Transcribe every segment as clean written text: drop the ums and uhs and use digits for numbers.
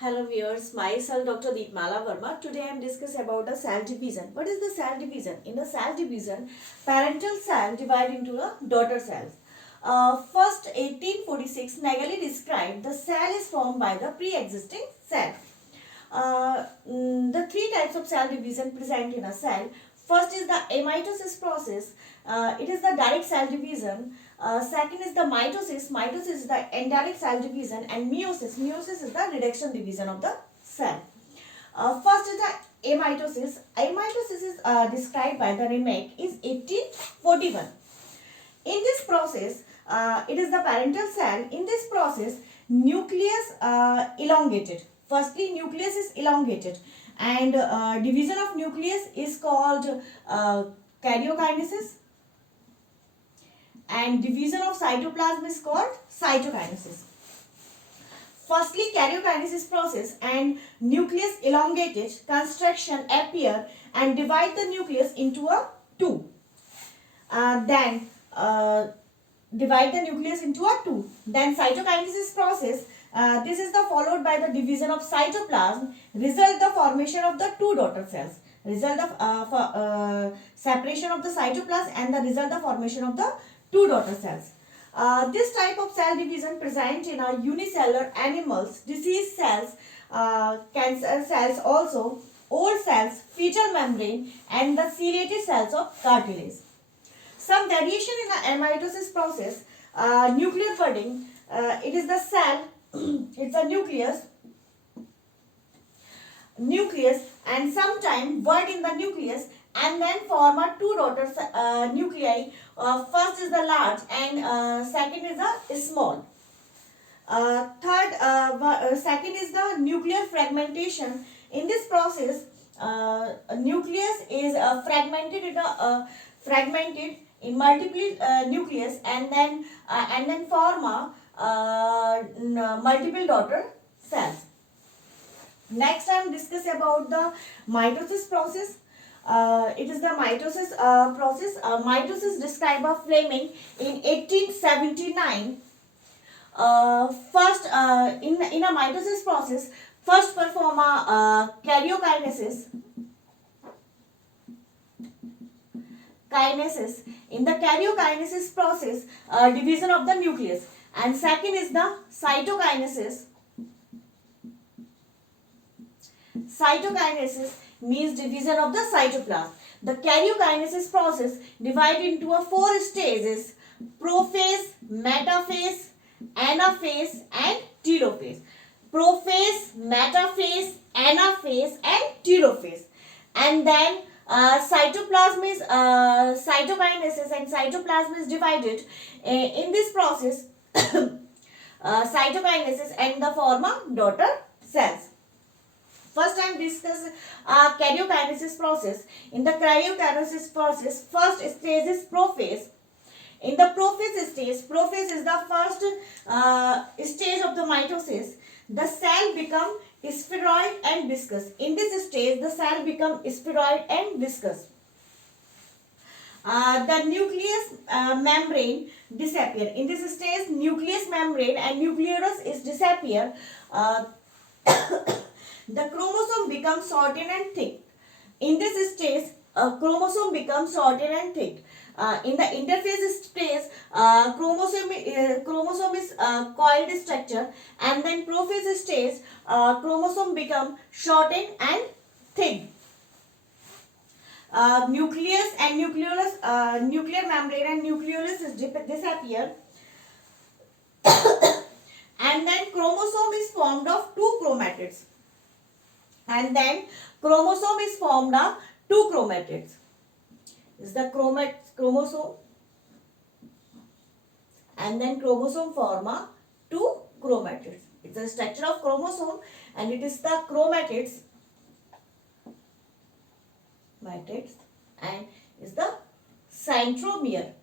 Hello viewers, myself Dr. Deepmala Verma. Today I am discussing about the cell division. What is the cell division? In the cell division, parental cell divide into the daughter cells. First, 1846, Nagali described the cell is formed by the pre-existing cell. The three types of cell division present in a cell. First is the amitosis process. It is the direct cell division. Second is the mitosis. Mitosis is the indirect cell division, and meiosis. Meiosis is the reduction division of the cell. First is the amitosis. Amitosis is described by the Remek is 1841. In this process, it is the parental cell. In this process, nucleus elongated. Firstly, nucleus is elongated, and division of nucleus is called karyokinesis, and division of cytoplasm is called cytokinesis. Firstly, karyokinesis process and nucleus elongated, construction appear and divide the nucleus into a two. Then divide the nucleus into a two. Then cytokinesis process. This is the followed by the division of cytoplasm. Result the formation of the two daughter cells. Result of separation of the cytoplasm and the result the formation of the two daughter cells. This type of cell division present in our unicellular animals, disease cells, cancer cells also, old cells, fetal membrane, and the ciliated cells of cartilage. Some variation in the amitosis process, nuclear budding, it is the cell, it's a nucleus, and sometime bud in the nucleus and then form a two daughter nuclei. First is the large and second is the small. Second is the nuclear fragmentation. In this process, nucleus is fragmented in multiple nucleus and then form multiple daughter cells. Next, I am discussing about the mitosis process. It is the mitosis process. Mitosis described by Fleming in 1879. First, in a mitosis process, first perform a karyokinesis. In the karyokinesis process, division of the nucleus, and second is the cytokinesis. Cytokinesis means division of the cytoplasm. The karyokinesis process divided into a four stages: prophase, metaphase, anaphase, and telophase. Prophase, metaphase, anaphase, and telophase. And then cytoplasm is cytokinesis, and cytoplasm is divided in this process cytokinesis and the form of daughter cells. First, I am discussing karyokinesis process. In the karyokinesis process, first stage is prophase. In the prophase stage, prophase is the first stage of the mitosis. The cell become spheroid and viscous. In this stage, the cell become spheroid and viscous. The nucleus membrane disappear. In this stage, nucleus membrane and nucleolus is disappear. The chromosome becomes shortened and thick. In this stage, chromosome becomes shortened and thick. In the interphase stage, chromosome is coiled structure, and then prophase stage, chromosome become shortened and thin. Nucleus and nucleolus, nuclear membrane and nucleolus is disappear, and then chromosome is formed of two chromatids. And then chromosome is formed of two chromatids. Is the chromosome, and then chromosome form a two chromatids. It's a structure of chromosome, and it is the chromatids, and is the centromere.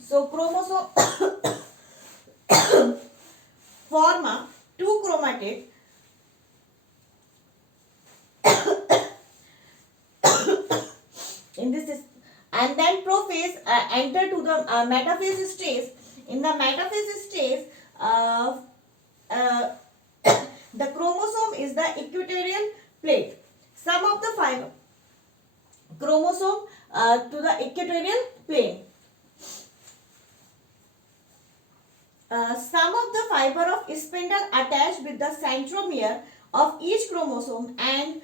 So chromosome form a two chromatid in this, and then prophase enter to the metaphase stage. In the metaphase stage, uh, the chromosome is the equatorial plate. Some of the fiber chromosome to the equatorial plane. Some of the fiber of spindle attached with the centromere of each chromosome and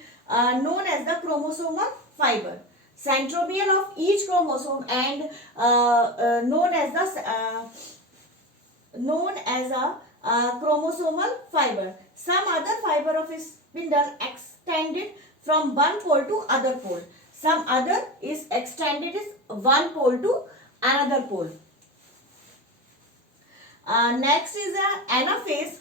known as the chromosomal fiber. Centromere of each chromosome and known as a chromosomal fiber. Some other fiber of spindle extended from one pole to other pole. Some other is extended is one pole to another pole. Next is the anaphase.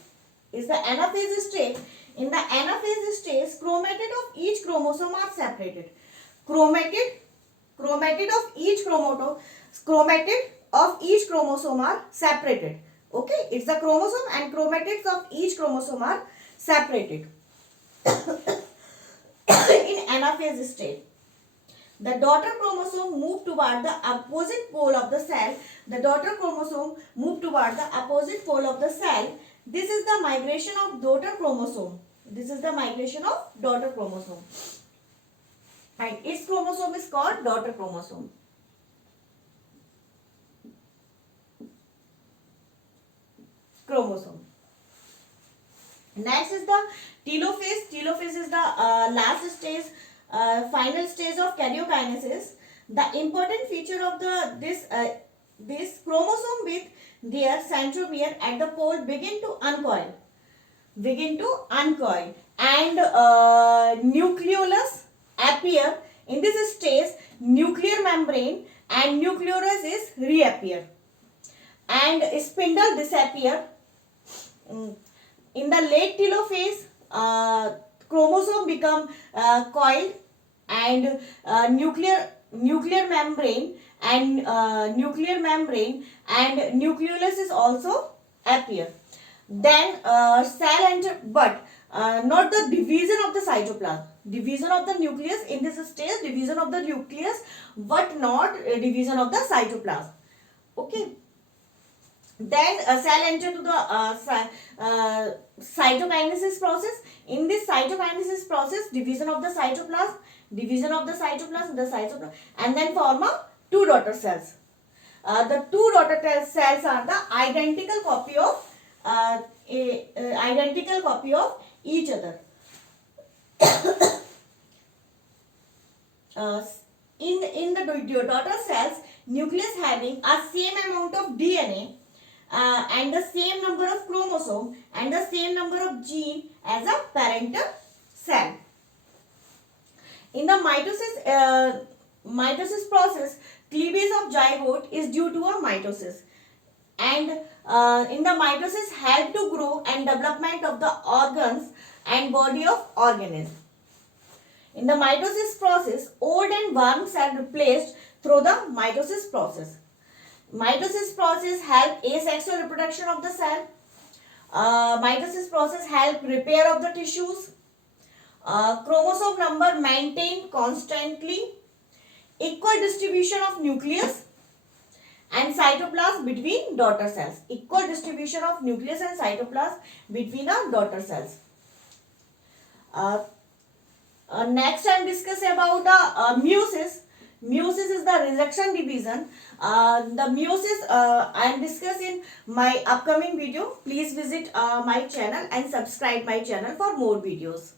Is the anaphase stage. In the anaphase stage, chromatid of each chromosome are separated. Chromatid of each chromosome are separated. Okay, it's the chromosome and chromatids of each chromosome are separated. In anaphase state, the daughter chromosome move toward the opposite pole of the cell. The daughter chromosome move toward the opposite pole of the cell. This is the migration of daughter chromosome. This is the migration of daughter chromosome. And its chromosome is called daughter chromosome. Next is the telophase. Telophase is the last stage, final stage of karyokinesis. The important feature of this chromosome with their centromere at the pole begin to uncoil, and nucleolus appear. In this stage, nuclear membrane and nucleolus is reappear, and spindle disappear. In the late telophase, chromosome become coiled, and nuclear membrane and nucleolus is also appear. Then cell enter, but not the division of the cytoplasm. Division of the nucleus in this stage, division of the nucleus, but not division of the cytoplasm. Okay. Then cell enter to the cytokinesis process. In this cytokinesis process, division of the cytoplasm, and then form a two daughter cells. The two daughter cells are the identical copy of each other. In the daughter cells, nucleus having a same amount of DNA and the same number of chromosome and the same number of gene as a parental cell. In the mitosis process, cleavage of zygote is due to a mitosis, and in the mitosis help to grow and development of the organs and body of organism. In the mitosis process, old and worm cell replaced through the mitosis process. Mitosis process help asexual reproduction of the cell. Mitosis process help repair of the tissues. Chromosome number maintained constantly. Equal distribution of nucleus and cytoplasm between daughter cells. Equal distribution of nucleus and cytoplasm between the daughter cells. Next I am discuss about the meiosis. Meiosis is the reduction division. The meiosis I am discuss in my upcoming video. Please visit my channel and subscribe my channel for more videos.